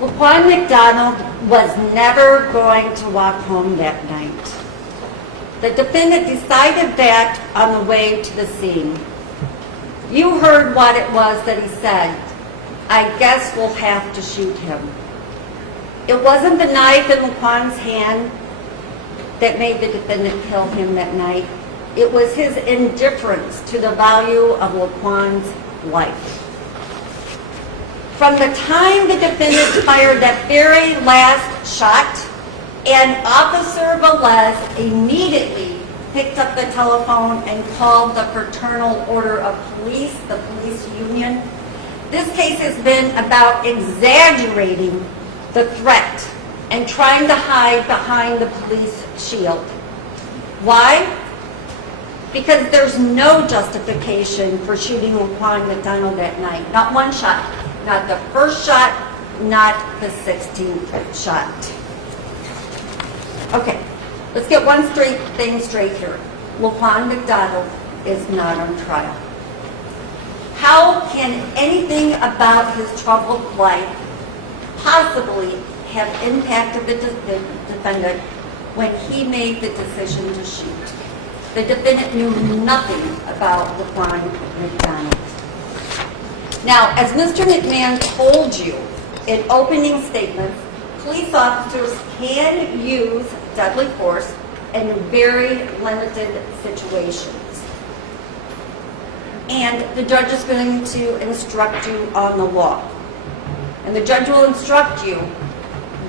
LaQuan McDonald was never going to walk home that night. The defendant decided that on the way to the scene. You heard what it was that he said. I guess we'll have to shoot him. It wasn't the knife in LaQuan's hand that made the defendant kill him that night. It was his indifference to the value of LaQuan's life. From the time the defendant fired that very last shot, and Officer Velez immediately picked up the telephone and called the Fraternal Order of Police, the police union. This case has been about exaggerating the threat and trying to hide behind the police shield. Why? Because there's no justification for shooting LaQuan McDonald that night. Not one shot. Not the first shot, not the 16th shot. Okay, let's get one thing straight here. LaQuan McDonald is not on trial. How can anything about his troubled life possibly have impacted the defendant when he made the decision to shoot? The defendant knew nothing about LaQuan McDonald. Now, as Mr. McMahon told you in opening statements, police officers can use deadly force in very limited situations. And the judge is going to instruct you on the law. And the judge will instruct you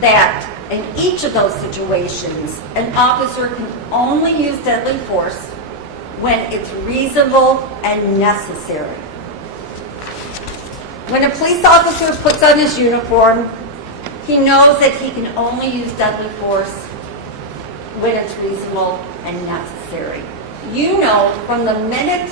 that in each of those situations, an officer can only use deadly force when it's reasonable and necessary. When a police officer puts on his uniform, he knows that he can only use deadly force when it's reasonable and necessary. You know from the minute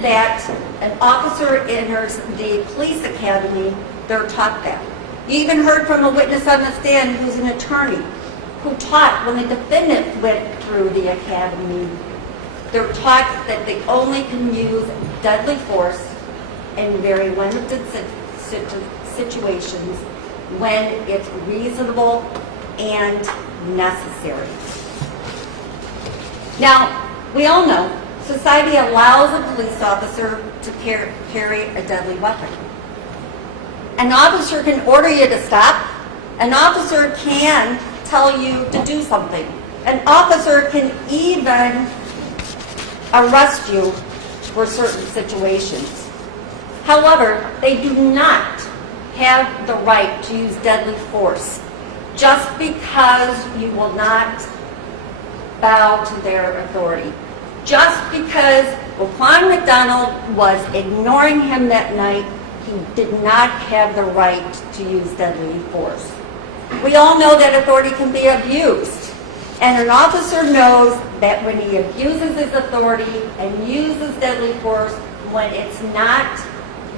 that an officer enters the police academy, they're taught that. You even heard from a witness on the stand who's an attorney who taught when the defendant went through the academy. They're taught that they only can use deadly force in very limited situations when it's reasonable and necessary. Now, we all know society allows a police officer to carry a deadly weapon. An officer can order you to stop. An officer can tell you to do something. An officer can even arrest you for certain situations. However, they do not have the right to use deadly force just because you will not bow to their authority. Just because LaQuan McDonald was ignoring him that night, he did not have the right to use deadly force. We all know that authority can be abused, and an officer knows that when he abuses his authority and uses deadly force when it's not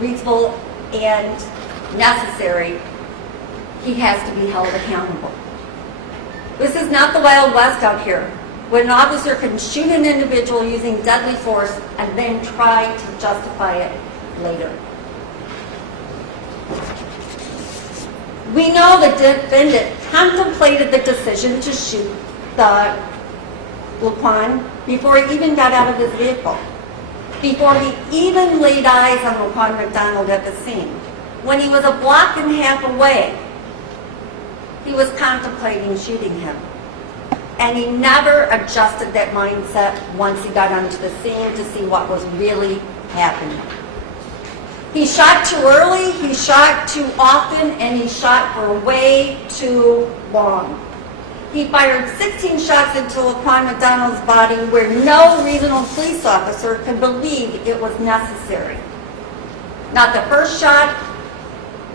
reasonable and necessary, he has to be held accountable. This is not the Wild West out here, when an officer can shoot an individual using deadly force and then try to justify it later. We know the defendant contemplated the decision to shoot LaQuan before he even got out of his vehicle, before he even laid eyes on LaQuan McDonald at the scene. When he was a block and a half away, he was contemplating shooting him. And he never adjusted that mindset once he got onto the scene to see what was really happening. He shot too early, he shot too often, and he shot for way too long. He fired 16 shots into LaQuan McDonald's body where no reasonable police officer could believe it was necessary. Not the first shot,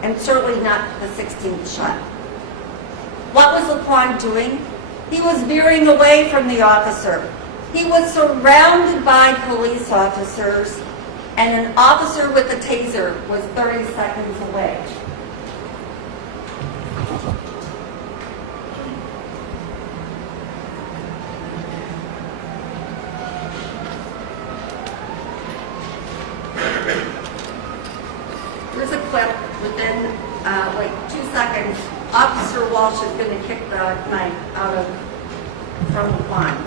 and certainly not the 16th shot. What was LaQuan doing? He was veering away from the officer. He was surrounded by police officers, and an officer with a taser was 30 seconds away. Here's a clip within like 2 seconds, Officer Walsh is going to kick the knife from the line.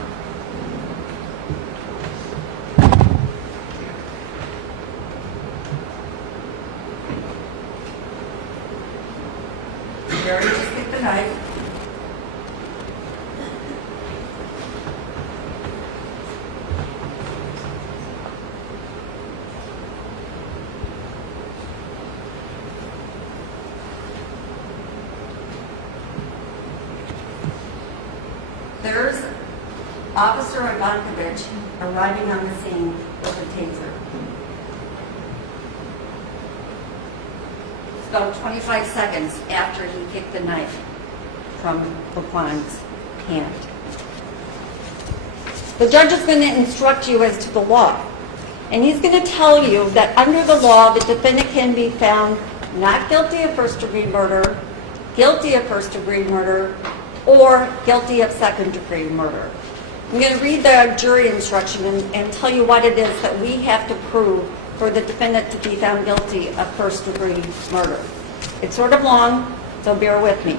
Jerry just kicked the knife. There's Officer Aggravated arriving on the scene with a taser. It's about 25 seconds after he kicked the knife from LaQuan's hand. The judge is going to instruct you as to the law, and he's going to tell you that under the law, the defendant can be found not guilty of first-degree murder, guilty of first-degree murder, or guilty of second-degree murder. I'm going to read the jury instruction and tell you what it is that we have to prove for the defendant to be found guilty of first-degree murder. It's sort of long, so bear with me.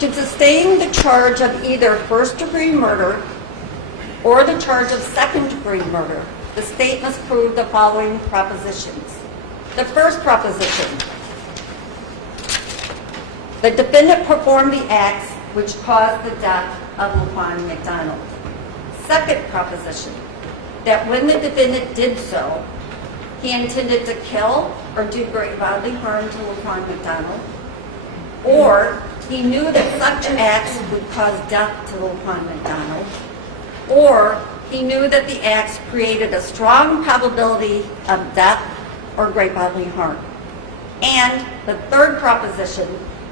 To sustain the charge of either first-degree murder or the charge of second-degree murder, the state must prove the following propositions. The first proposition: the defendant performed the acts which caused the death of LaQuan McDonald. Second proposition: that when the defendant did so, he intended to kill or do great bodily harm to LaQuan McDonald, or he knew that such acts would cause death to LaQuan McDonald, or he knew that the acts created a strong probability of death or great bodily harm. And the third proposition: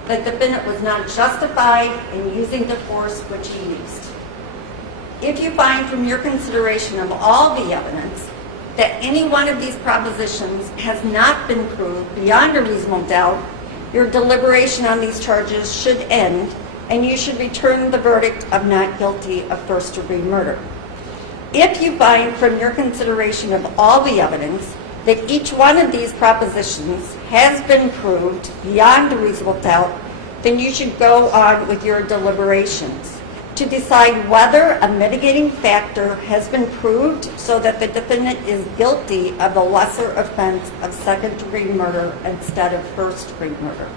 the defendant was not justified in using the force which he used. If you find from your consideration of all the evidence that any one of these propositions has not been proved beyond a reasonable doubt, your deliberation on these charges should end, and you should return the verdict of not guilty of first-degree murder. If you find from your consideration of all the evidence that each one of these propositions has been proved beyond a reasonable doubt, then you should go on with your deliberations to decide whether a mitigating factor has been proved so that the defendant is guilty of the lesser offense of second-degree murder instead of first-degree murder.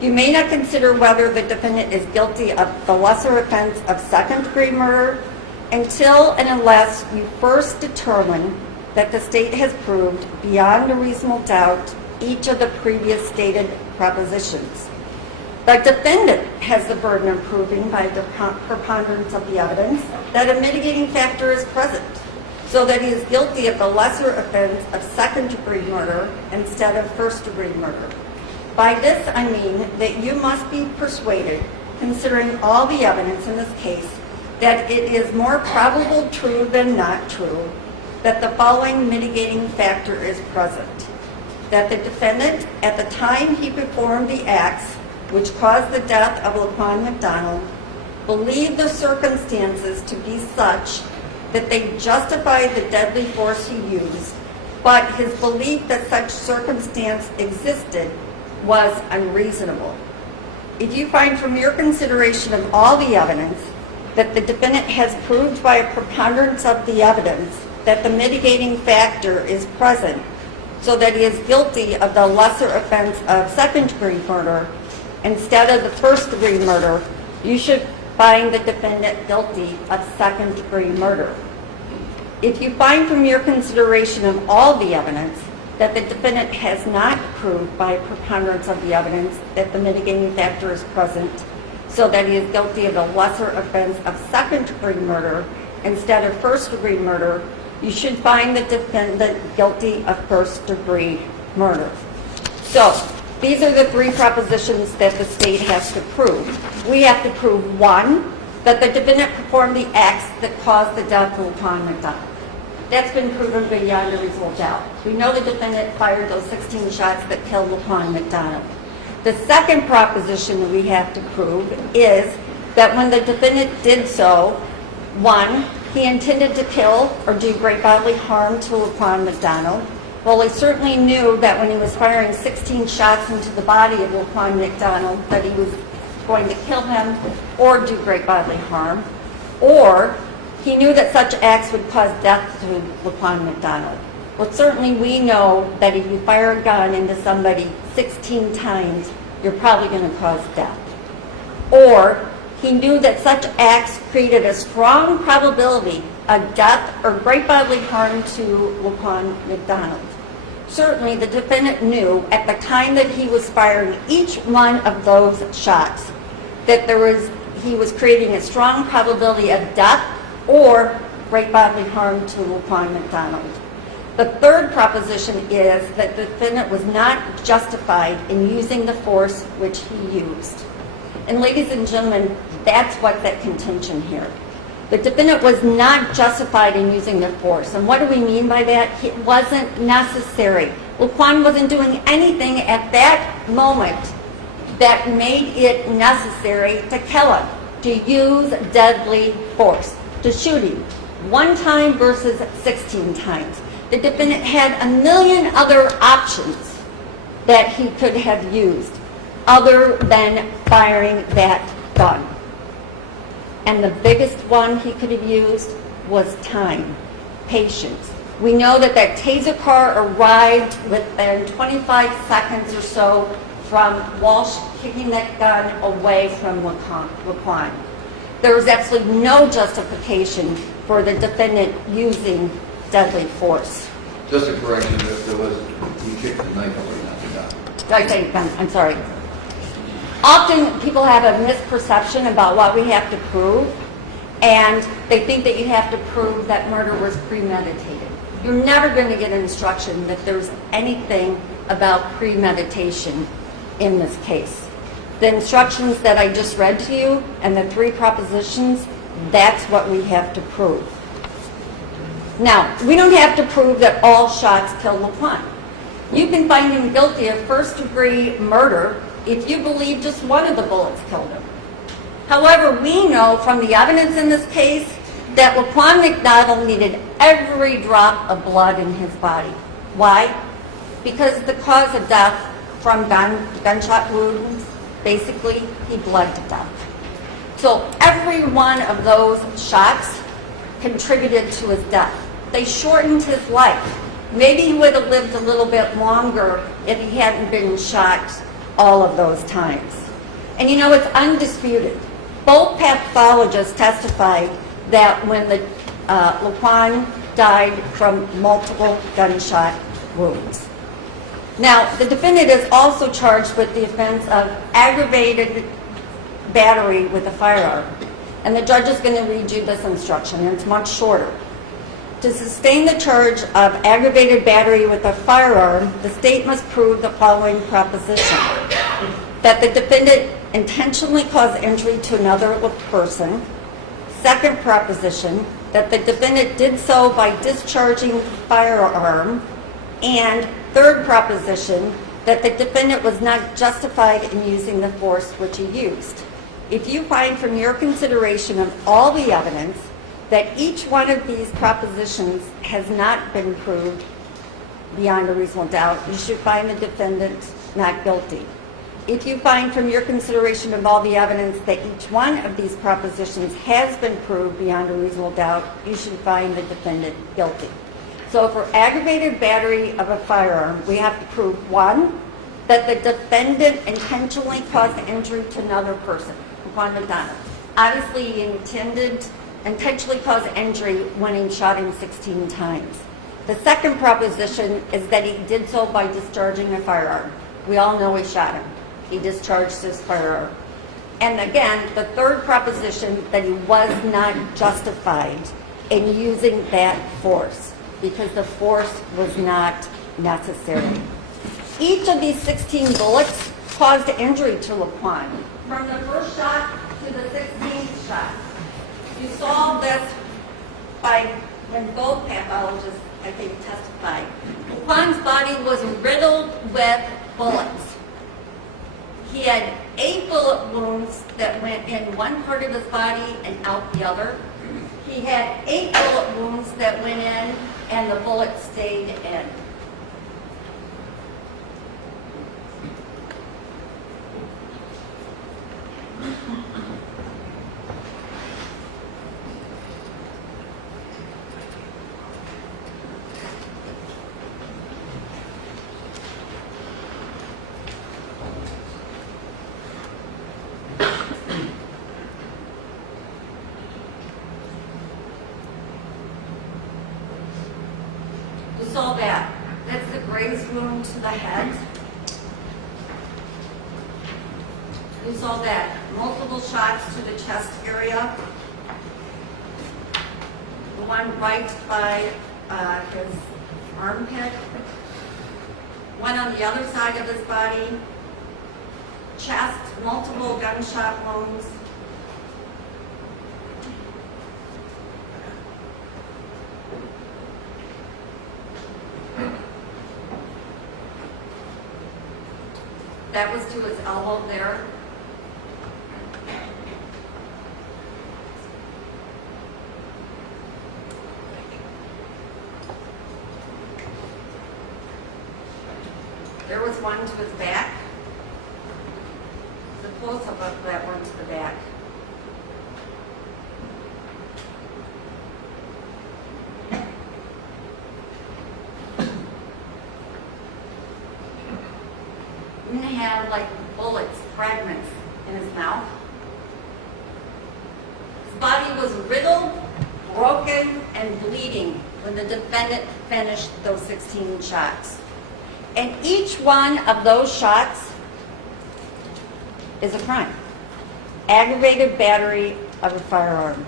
You may not consider whether the defendant is guilty of the lesser offense of second-degree murder until and unless you first determine that the state has proved beyond a reasonable doubt each of the previous stated propositions. The defendant has the burden of proving by the preponderance of the evidence that a mitigating factor is present, so that he is guilty of the lesser offense of second-degree murder instead of first-degree murder. By this I mean that you must be persuaded, considering all the evidence in this case, that it is more probable true than not true that the following mitigating factor is present: that the defendant, at the time he performed the acts which caused the death of LaQuan McDonald, believed the circumstances to be such that they justified the deadly force he used, but his belief that such circumstance existed was unreasonable. If you find from your consideration of all the evidence that the defendant has proved by a preponderance of the evidence that the mitigating factor is present, so that he is guilty of the lesser offense of second-degree murder instead of the first-degree murder, you should find the defendant guilty of second-degree murder. If you find from your consideration of all the evidence that the defendant has not proved by a preponderance of the evidence that the mitigating factor is present, so that he is guilty of the lesser offense of second-degree murder instead of first-degree murder, you should find the defendant guilty of first-degree murder. So, these are the three propositions that the state has to prove. We have to prove, one, that the defendant performed the acts that caused the death of LaQuan McDonald. That's been proven beyond a reasonable doubt. We know the defendant fired those 16 shots that killed LaQuan McDonald. The second proposition that we have to prove is that when the defendant did so, one, he intended to kill or do great bodily harm to LaQuan McDonald, Well, he certainly knew that when he was firing 16 shots into the body of Laquan McDonald that he was going to kill him or do great bodily harm, or he knew that such acts would cause death to Laquan McDonald. Well, certainly we know that if you fire a gun into somebody 16 times, you're probably going to cause death. Or he knew that such acts created a strong probability of death or great bodily harm to Laquan McDonald. Certainly the defendant knew at the time that he was firing each one of those shots that he was creating a strong probability of death or great bodily harm to Laquan McDonald. The third proposition is that the defendant was not justified in using the force which he used. And ladies and gentlemen, that's what's at contention here. The defendant was not justified in using the force. And what do we mean by that? It wasn't necessary. Laquan wasn't doing anything at that moment that made it necessary to kill him, to use deadly force, to shoot him one time versus 16 times. The defendant had a million other options that he could have used other than firing that gun. And the biggest one he could have used was time, patience. We know that that taser car arrived within 25 seconds or so from Walsh kicking that gun away from Laquan. There was absolutely no justification for the defendant using deadly force. Just a correction, there was, he kicked the knife away, not the gun. I say gun, I'm sorry. Often people have a misperception about what we have to prove, and they think that you have to prove that murder was premeditated. You're never going to get an instruction that there's anything about premeditation in this case. The instructions that I just read to you and the three propositions, that's what we have to prove. Now, we don't have to prove that all shots killed Laquan. You can find him guilty of first-degree murder if you believe just one of the bullets killed him. However, we know from the evidence in this case that Laquan McDonald needed every drop of blood in his body. Why? Because the cause of death from gunshot wounds, basically, he bled to death. So every one of those shots contributed to his death. They shortened his life. Maybe he would have lived a little bit longer if he hadn't been shot all of those times. And you know, it's undisputed. Both pathologists testified that when Laquan died from multiple gunshot wounds. Now, the defendant is also charged with the offense of aggravated battery with a firearm. And the judge is going to read you this instruction, and it's much shorter. To sustain the charge of aggravated battery with a firearm, the state must prove the following proposition: that the defendant intentionally caused injury to another person. Second proposition, that the defendant did so by discharging the firearm. And third proposition, that the defendant was not justified in using the force which he used. If you find from your consideration of all the evidence that each one of these propositions has not been proved beyond a reasonable doubt, you should find the defendant not guilty. If you find from your consideration of all the evidence that each one of these propositions has been proved beyond a reasonable doubt, you should find the defendant guilty. So for aggravated battery of a firearm, we have to prove, one, that the defendant intentionally caused injury to another person, Laquan McDonald. Obviously, he intentionally caused injury when he shot him 16 times. The second proposition is that he did so by discharging a firearm. We all know he shot him. He discharged his firearm. And again, the third proposition, that he was not justified in using that force because the force was not necessary. Each of these 16 bullets caused injury to Laquan. From the first shot to the 16th shot. You saw this by when both pathologists, I think, testified. Laquan's body was riddled with bullets. He had 8 bullet wounds that went in one part of his body and out the other. He had 8 bullet wounds that went in and the bullet stayed in. You saw that. That's the graze wound to the head. You saw that. Multiple shots to the chest area. The one right by his armpit. One on the other side of his body. Chest, multiple gunshot wounds. That was to his elbow there. There was one to his back. The close-up of that one to the back. And he had like bullets, fragments in his mouth. His body was riddled, broken, and bleeding when the defendant finished those 16 shots. And each one of those shots is a crime. Aggravated battery of a firearm.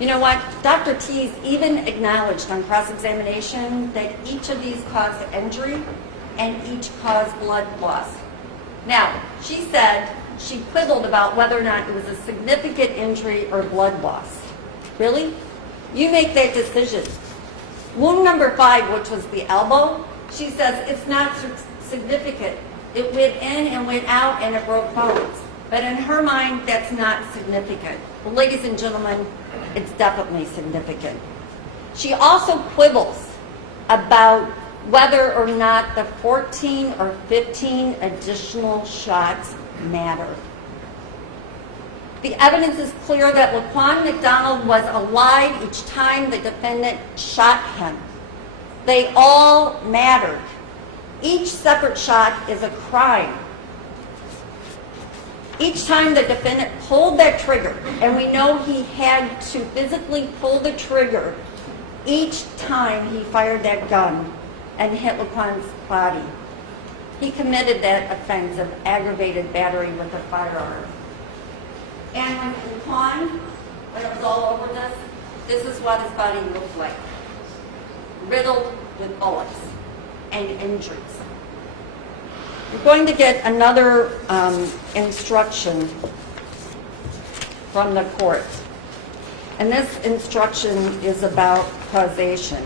You know what? Dr. Tees even acknowledged on cross-examination that each of these caused injury and each caused blood loss. Now, she said she quibbled about whether or not it was a significant injury or blood loss. Really? You make that decision. Wound number 5, which was the elbow, she says it's not significant. It went in and went out and it broke bones. But in her mind, that's not significant. Well, ladies and gentlemen, it's definitely significant. She also quibbles about whether or not the 14 or 15 additional shots matter. The evidence is clear that Laquan McDonald was alive each time the defendant shot him. They all mattered. Each separate shot is a crime. Each time the defendant pulled that trigger, and we know he had to physically pull the trigger each time he fired that gun and hit Laquan's body, he committed that offense of aggravated battery with a firearm. And when Laquan, when it was all over this is what his body looked like. Riddled with bullets and injuries. We're going to get another instruction from the court. And this instruction is about causation.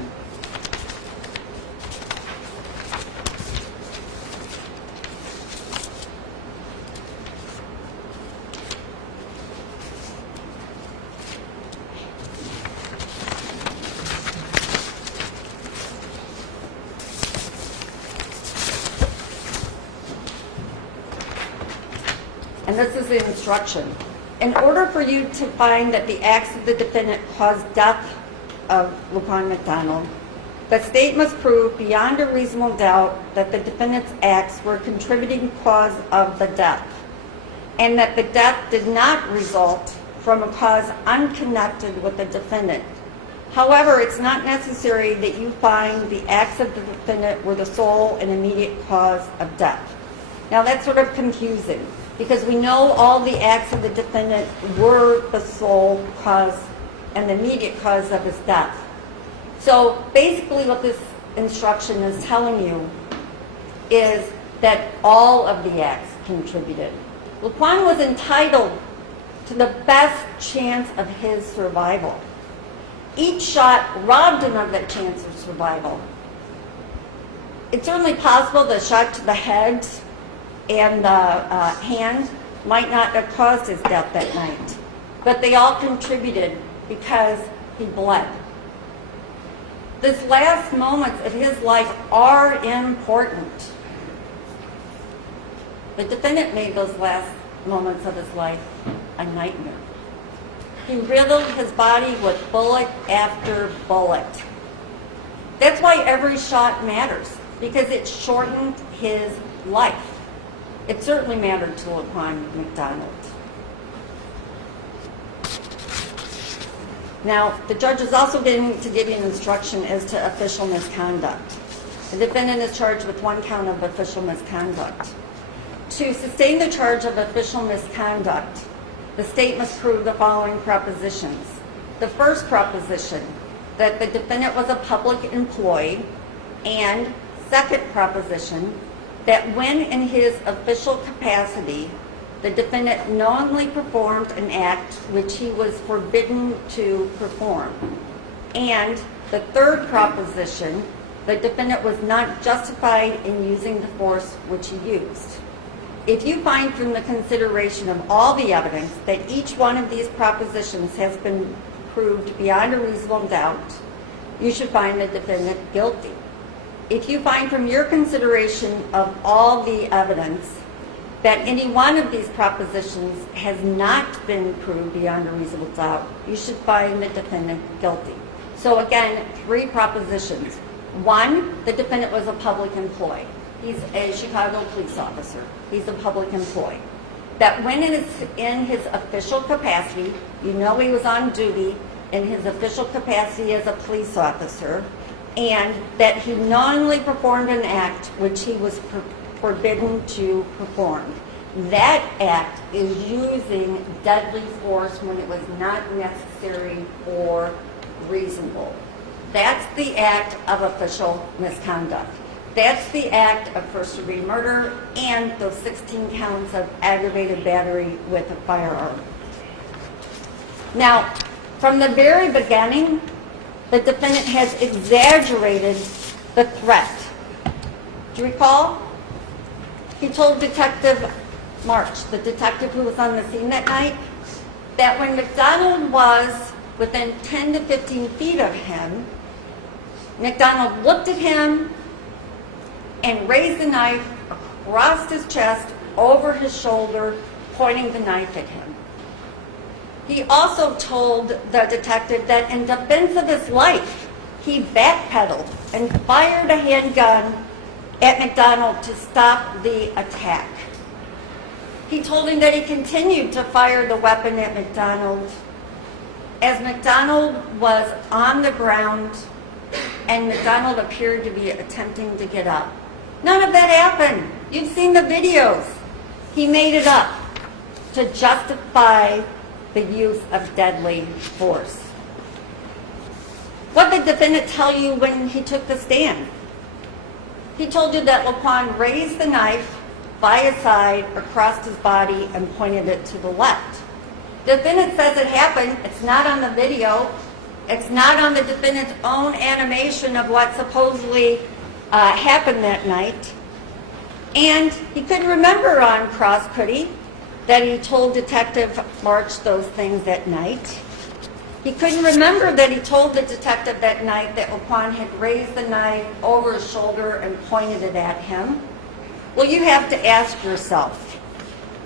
And this is the instruction. In order for you to find that the acts of the defendant caused death of Laquan McDonald, the state must prove beyond a reasonable doubt that the defendant's acts were a contributing cause of the death, and that the death did not result from a cause unconnected with the defendant. However, it's not necessary that you find the acts of the defendant were the sole and immediate cause of death. Now that's sort of confusing, because we know all the acts of the defendant were the sole cause and the immediate cause of his death. So basically what this instruction is telling you is that all of the acts contributed. Laquan was entitled to the best chance of his survival. Each shot robbed him of that chance of survival. It's certainly possible the shot to the head and the hand might not have caused his death that night, but they all contributed because he bled. These last moments of his life are important. The defendant made those last moments of his life a nightmare. He riddled his body with bullet after bullet. That's why every shot matters, because it shortened his life. It certainly mattered to Laquan McDonald. Now, the judge is also getting to give you an instruction as to official misconduct. The defendant is charged with 1 count of official misconduct. To sustain the charge of official misconduct, the state must prove the following propositions. The first proposition, that the defendant was a public employee, and second proposition, that when in his official capacity, the defendant knowingly performed an act which he was forbidden to perform. And the third proposition, the defendant was not justified in using the force which he used. If you find from the consideration of all the evidence that each one of these propositions has been proved beyond a reasonable doubt, you should find the defendant guilty. If you find from your consideration of all the evidence that any one of these propositions has not been proved beyond a reasonable doubt, you should find the defendant guilty. So again, 3 propositions. 1, the defendant was a public employee. He's a Chicago police officer. He's a public employee. That when it is in his official capacity, you know he was on duty in his official capacity as a police officer, and that he knowingly performed an act which he was forbidden to perform. That act is using deadly force when it was not necessary or reasonable. That's the act of official misconduct. That's the act of first-degree murder and those 16 counts of aggravated battery with a firearm. Now, from the very beginning, the defendant has exaggerated the threat. Do you recall? He told Detective March, the detective who was on the scene that night, that when McDonald was within 10 to 15 feet of him, McDonald looked at him and raised the knife across his chest, over his shoulder, pointing the knife at him. He also told the detective that in defense of his life, he backpedaled and fired a handgun at McDonald to stop the attack. He told him that he continued to fire the weapon at McDonald as McDonald was on the ground and McDonald appeared to be attempting to get up. None of that happened. You've seen the videos. He made it up to justify the use of deadly force. What did the defendant tell you when he took the stand? He told you that Laquan raised the knife by his side across his body and pointed it to the left. The defendant says it happened. It's not on the video. It's not on the defendant's own animation of what supposedly happened that night. And he couldn't remember on cross, could he, that he told Detective March those things that night. He couldn't remember that he told the detective that night that Laquan had raised the knife over his shoulder and pointed it at him. Well, you have to ask yourself,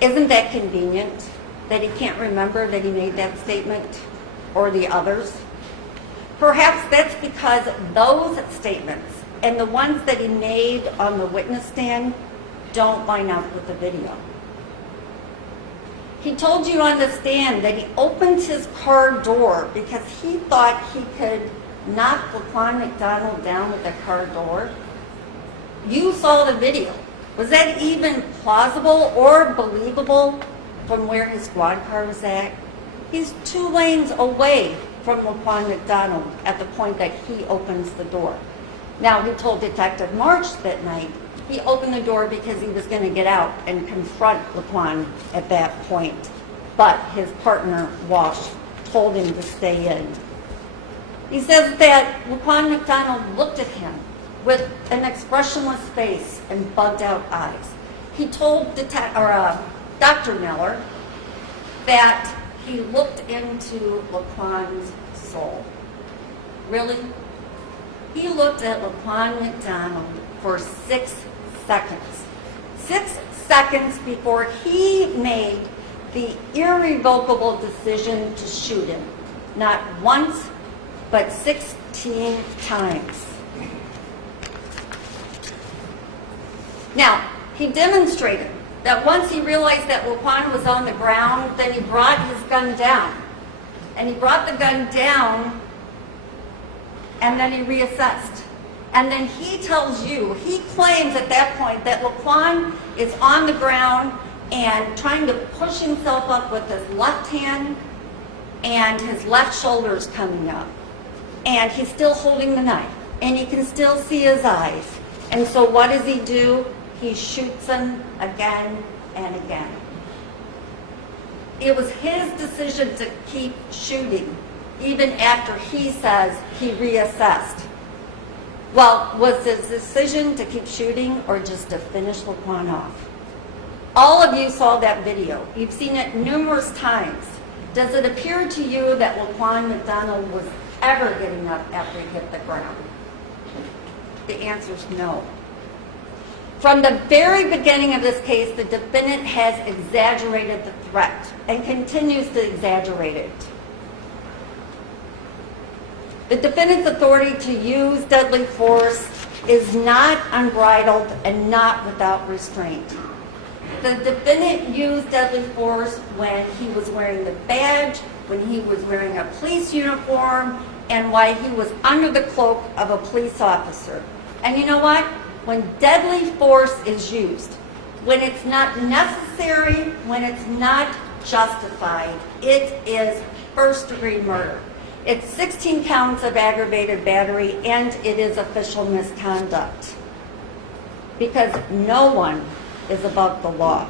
isn't that convenient that he can't remember that he made that statement or the others? Perhaps that's because those statements and the ones that he made on the witness stand don't line up with the video. He told you on the stand that he opened his car door because he thought he could knock Laquan McDonald down with the car door. You saw the video. Was that even plausible or believable from where his squad car was at? He's 2 lanes away from Laquan McDonald at the point that he opens the door. Now, he told Detective March that night he opened the door because he was going to get out and confront Laquan at that point. But his partner, Walsh, told him to stay in. He says that Laquan McDonald looked at him with an expressionless face and bugged out eyes. He told Dr. Miller that he looked into Laquan's soul. Really? He looked at Laquan McDonald for 6 seconds. 6 seconds before he made the irrevocable decision to shoot him. Not once, but 16 times. Now, he demonstrated that once he realized that Laquan was on the ground, then he brought his gun down. And he brought the gun down, and then he reassessed. And then he tells you, he claims at that point that Laquan is on the ground and trying to push himself up with his left hand, and his left shoulder is coming up. And he's still holding the knife, and you can still see his eyes. And so what does he do? He shoots him again and again. It was his decision to keep shooting, even after he says he reassessed. Well, was his decision to keep shooting or just to finish Laquan off? All of you saw that video. You've seen it numerous times. Does it appear to you that Laquan McDonald was ever getting up after he hit the ground? The answer is no. From the very beginning of this case, the defendant has exaggerated the threat and continues to exaggerate it. The defendant's authority to use deadly force is not unbridled and not without restraint. The defendant used deadly force when he was wearing the badge, when he was wearing a police uniform, and while he was under the cloak of a police officer. And you know what? When deadly force is used, when it's not necessary, when it's not justified, it is first-degree murder. It's 16 counts of aggravated battery, and it is official misconduct. Because no one is above the law.